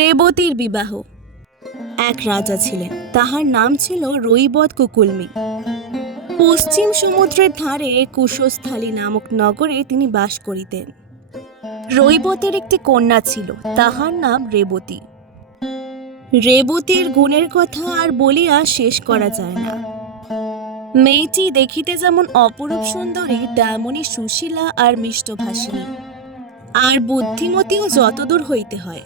রেবতীর বিবাহ। এক রাজা ছিলেন। তাহার নাম ছিল রৈবত কুকুলমি। পশ্চিম সমুদ্রের ধারে কুশস্থলী নামক নগরে তিনি বাস করিতেন। রৈবতের একটি কন্যা ছিল, তাহার নাম রেবতী। রেবতীর গুণের কথা আর বলিয়া শেষ করা যায় না। মেয়েটি দেখিতে যেমন অপরূপ সুন্দরী তেমনই সুশীলা আর মিষ্টভাষিনী আর বুদ্ধিমতীও যতদূর হইতে হয়।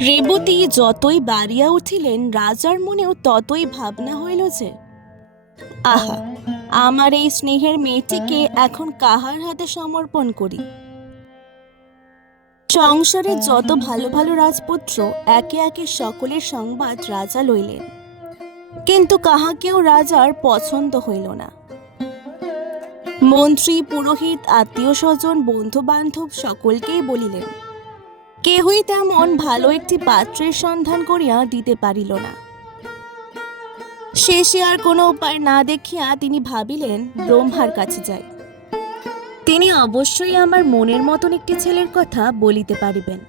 রেবতী যতই বাড়িয়া উঠিলেন, রাজার মনেও ততই ভাবনা হইল যে, আহা, আমার এই স্নেহের মেয়েটিকে এখন কাহার হাতে সমর্পণ করি? সংসারের যত ভালো ভালো রাজপুত্র, একে একে সকলের সংবাদ রাজা লইলেন। কিন্তু কাহাকেও রাজার পছন্দ হইল না। মন্ত্রী, পুরোহিত আত্মীয় স্বজন বন্ধু বান্ধব সকলকেই বলিলেন কেহই তেমন ভালো একটি পাত্রের সন্ধান করিয়া দিতে পারিল না। শেষে আর কোনো উপায় না দেখিয়া তিনি ভাবিলেন, ব্রহ্মার কাছে যাই। তিনি অবশ্যই আমার মনের মতন একটি ছেলের কথা বলিতে পারিবেন।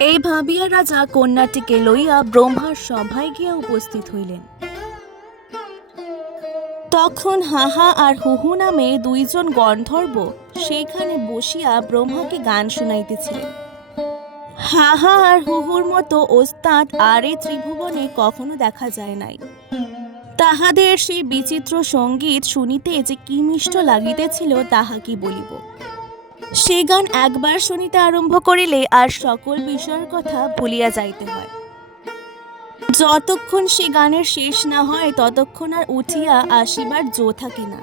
এই ভাবিয়া রাজা কন্যাটিকে লইয়া ব্রহ্মার সভায় গিয়া উপস্থিত হইলেন। তখন হাহা আর হুহু নামে দুইজন গন্ধর্ব সেইখানে বসিয়া ব্রহ্মাকে গান শুনাইতেছিলেন হাহা, আর হুহুর মতো ওস্তাদ আর ত্রিভুবনে কখনো দেখা যায় নাই। তাহাদের সেই বিচিত্র সংগীত শুনিতে যে কি মিষ্ট লাগিতেছিল, তাহা কি বলিব? সে গান একবার শুনিতে আরম্ভ করিলে আর সকল বিষয়ের কথা ভুলিয়া যাইতে হয়। যতক্ষণ সে গানের শেষ না হয়, ততক্ষণ আর উঠিয়া আসিবার জো থাকে না।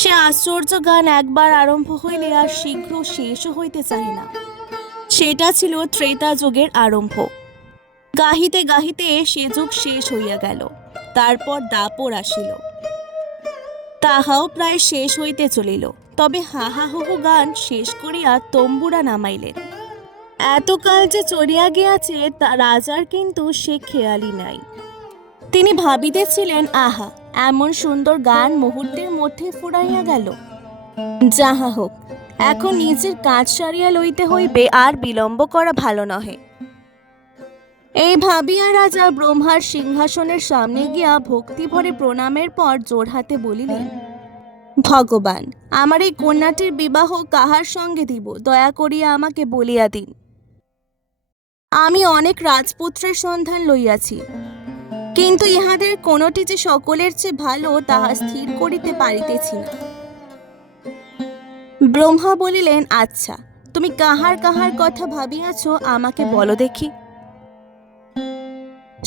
সে আশ্চর্য গান একবার আরম্ভ হইলে আর শীঘ্র শেষও হইতে চায় না। সেটা ছিল ত্রেতা যুগের আরম্ভ। গাহিতে গাহিতে সে যুগ শেষ হইয়া গেল, তারপর দাপর আসিল। তাহাও প্রায় শেষ হইতে চলিল, তবে হাহা হুহু গান শেষ করিয়া তম্বুরা নামাইলেন। এতকাল যে চড়িয়া গিয়াছে, তা রাজার কিন্তু সে খেয়ালি নাই। তিনি ভাবিতেছিলেন, আহা এমন সুন্দর গান মুহূর্তের মধ্যে ফুরাইয়া গেল। যাহা হোক, এখন নিজের কাজ সারিয়া লইতে হইবে আর বিলম্ব করা ভালো নহে। এই ভাবিয়া রাজা ব্রহ্মার সিংহাসনের সামনে গিয়া ভক্তি ভরে প্রণামের পর জোর হাতে বলিলেন, ভগবান, আমার এই কন্যাটির বিবাহ কাহার সঙ্গে দিব? দয়া করিয়া আমাকে বলিয়া দিন। আমি অনেক রাজপুত্রের সন্ধান লইয়াছি। কিন্তু ইহাদের কোনটি যে সকলের চেয়ে ভালো, তাহা স্থির করিতে পারিতেছি না। ব্রহ্মা বলিলেন আচ্ছা তুমি কাহার কাহার কথা ভাবিয়াছ, আমাকে বলো দেখি।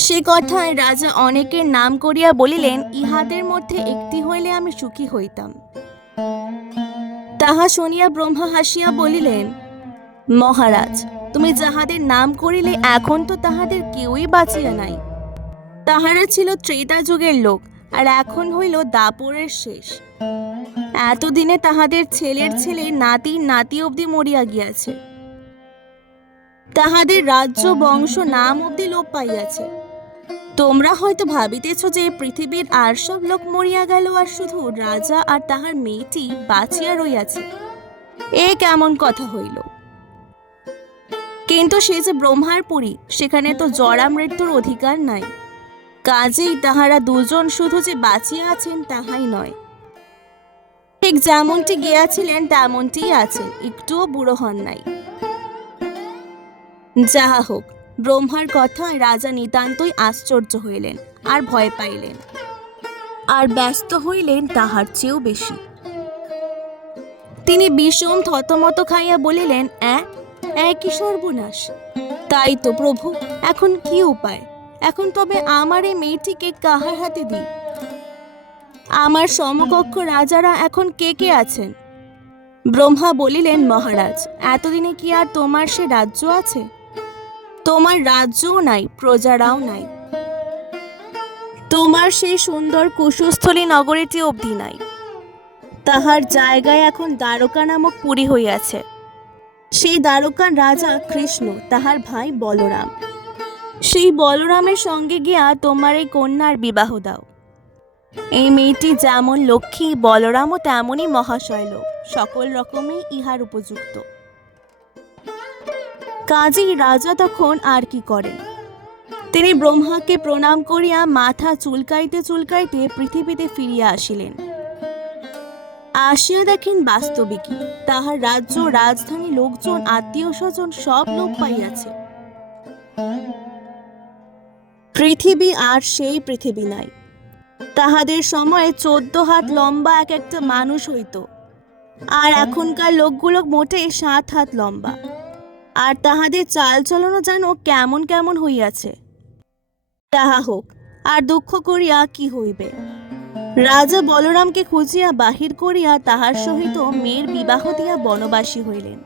সে কথায় রাজা অনেকের নাম করিয়া বলিলেন, ইহাদের মধ্যে একটি হইলে আমি সুখী হইতাম। তাহা শুনিয়া ব্রহ্মা হাসিয়া বলিলেন, মহারাজ, তুমি যাহাদের নাম করিলে, এখন তো তাহাদের কেউই বাঁচিয়া নাই। তাহারা ছিল ত্রেতা যুগের লোক, আর এখন হইল দাপরের শেষ। এতদিনে তাহাদের ছেলের ছেলে নাতি নাতি অবধি মরিয়া গিয়াছে। তাহাদের রাজ্য, বংশ, নাম অবধি লোপ পাইয়াছে। তোমরা হয়তো ভাবিতেছ যে পৃথিবীর আর সব লোক মরিয়া গেল, আর শুধু রাজা আর তাহার মেয়েটি বাঁচিয়া রইয়াছে। এ কেমন কথা হইল? কিন্তু সে যে ব্রহ্মার পুরী, সেখানে তো জরা মৃত্যুর অধিকার নাই। কাজেই তাহারা দুজন শুধু যে বাঁচিয়া আছেন তাহাই নয়। ঠিক যেমনটি গিয়াছিলেন, তেমনটিই আছেন, একটুও বুড়ো হন নাই। যাহা হোক, ব্রহ্মার কথায় রাজা নিতান্তই আশ্চর্য হইলেন আর ভয় পাইলেন। আর ব্যস্ত হইলেন তাহার চেয়েও বেশি। তিনি বিষম থতমত খাইয়া বলিলেন, অ্যাঁ কি সর্বনাশ? তাই তো প্রভু, এখন কি উপায়? এখন তবে আমার এই মেয়েটিকে কাহার হাতে দিই? আমার সমকক্ষ রাজারা এখন কে কে আছেন? ব্রহ্মা বলিলেন, মহারাজ, এতদিনে কি আর তোমার সে রাজ্য আছে? তোমার রাজ্যও নাই, প্রজারাও নাই। তোমার সেই সুন্দর কুশস্থলী নগরীটি অবধি নাই। তাহার জায়গায় এখন দ্বারকা নামক পুরী হইয়াছে। সেই দ্বারকার রাজা কৃষ্ণ, তাহার ভাই বলরাম। সেই বলরামের সঙ্গে গিয়া তোমার এই কন্যার বিবাহ দাও। এই মেয়েটি যেমন লক্ষ্মী, বলরামও তেমনই মহাশয় লোক সকল রকমেই ইহার উপযুক্ত। কাজেই রাজা তখন আর কি করেন? তিনি ব্রহ্মাকে প্রণাম করিয়া মাথা চুলকাইতে চুলকাইতে পৃথিবীতে ফিরিয়া আসিলেন। আসিয়া দেখেন বাস্তবিকই, তাহার রাজ্য, রাজধানী, লোকজন আত্মীয় স্বজন সব লোক পাইয়াছে। পৃথিবী আর সেই পৃথিবী নাই। তাহাদের সময়ে চোদ্দ হাত লম্বা এক একটা মানুষ হইত, আর এখনকার লোকগুলো মোটে সাত হাত লম্বা। আর তাহাদের চাল চলনও যেন কেমন কেমন হইয়াছে। তাহা হোক, আর দুঃখ করিয়া কি হইবে? রাজা বলরামকে খুঁজিয়া বাহির করিয়া তাহার সহিত মেয়ের বিবাহ দিয়া বনবাসী হইলেন।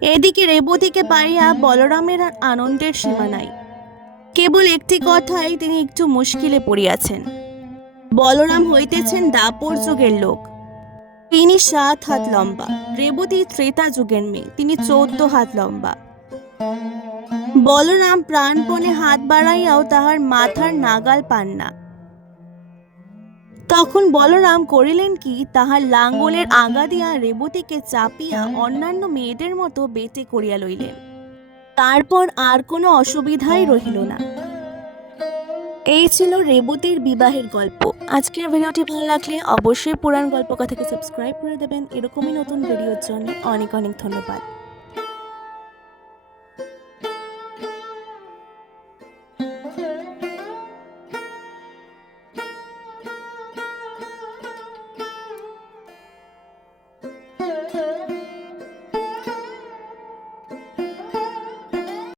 এদিকে রেবতীকে পাইয়া বলরামের আর আনন্দের সীমা নাই। কেবল একটি কথাই তিনি একটু মুশকিলে পড়িয়াছেন। বলরাম হইতেছেন দাপর যুগের লোক। তিনি সাত হাত লম্বা, রেবতী ত্রেতা যুগের মেয়ে, তিনি চৌদ্দ হাত লম্বা। বলরাম প্রাণপণে হাত বাড়াইয়াও তাহার মাথার নাগাল পান না। তখন বলরাম করিলেন কি, তাহার লাঙ্গলের আগা দিয়া রেবতীকে চাপিয়া অন্যান্য মেয়েদের মতো বেটে করিয়া লইলেন। তারপর আর কোনো অসুবিধাই রহিল না। এই ছিল রেবতীর বিবাহের গল্প। আজকের ভিডিওটি ভালো লাগলে অবশ্যই পুরাণ গল্প কথাকে সাবস্ক্রাইব করে দেবেন। এরকমই নতুন ভিডিওর জন্য অনেক অনেক ধন্যবাদ।